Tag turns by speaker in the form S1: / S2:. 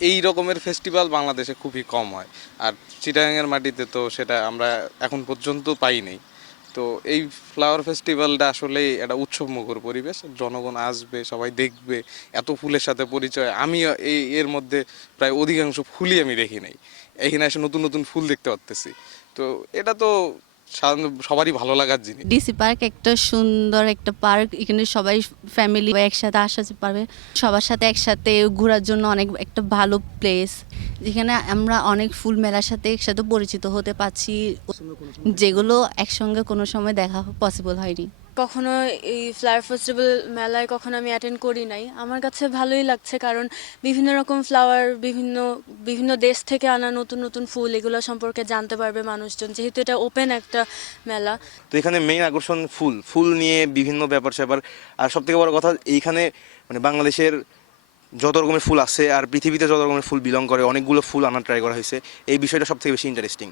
S1: এই রকমের ফেস্টিভ্যাল বাংলাদেশে খুবই কম হয়। আর চিটাগাংয়ের মাটিতে তো সেটা আমরা এখন পর্যন্ত পাই নাই তো এই ফ্লাওয়ার ফেস্টিভ্যালটা আসলে একটা উৎসব মুখর পরিবেশ। জনগণ আসবে, সবাই দেখবে, এত ফুলের সাথে পরিচয়। আমি এই এর মধ্যে প্রায় অধিকাংশ ফুলই আমি দেখি নাই। এখানে এসে নতুন নতুন ফুল দেখতে পারতেছি। তো এটা তো সবারই ভালো লাগার জিনিস।
S2: ডিসি পার্ক একটা সুন্দর একটা পার্ক এখানে সবাই ফ্যামিলি একসাথে আসা পারবে। সবার সাথে একসাথে ঘোরার জন্য অনেক একটা ভালো প্লেস যেখানে আমরা অনেক ফুল মেলার সাথে একসাথে পরিচিত হতে পারছি। যেগুলো একসঙ্গে কোনো সময় দেখা পসিবল হয়নি।
S3: কখনো এই ফ্লাওয়ার ফেস্টিভ্যাল মেলায় কখনো আমি অ্যাটেন্ড করি নাই। আমার কাছে ভালোই লাগছে কারণ বিভিন্ন রকম ফ্লাওয়ার বিভিন্ন বিভিন্ন দেশ থেকে আনা নতুন নতুন ফুল, এগুলো সম্পর্কে জানতে পারবে মানুষজন। যেহেতু এটা ওপেন একটা মেলা।
S4: তো এখানে মেইন আকর্ষণ ফুল। ফুল নিয়ে বিভিন্ন ব্যাপার স্যাপার। আর সব থেকে বড় কথা, এইখানে মানে বাংলাদেশের যত রকমের ফুল আছে আর পৃথিবীতে যত রকমের ফুল বিলং করে, অনেকগুলো ফুল আনার ট্রাই করা হয়েছে। এই বিষয়টা সব থেকে বেশি ইন্টারেস্টিং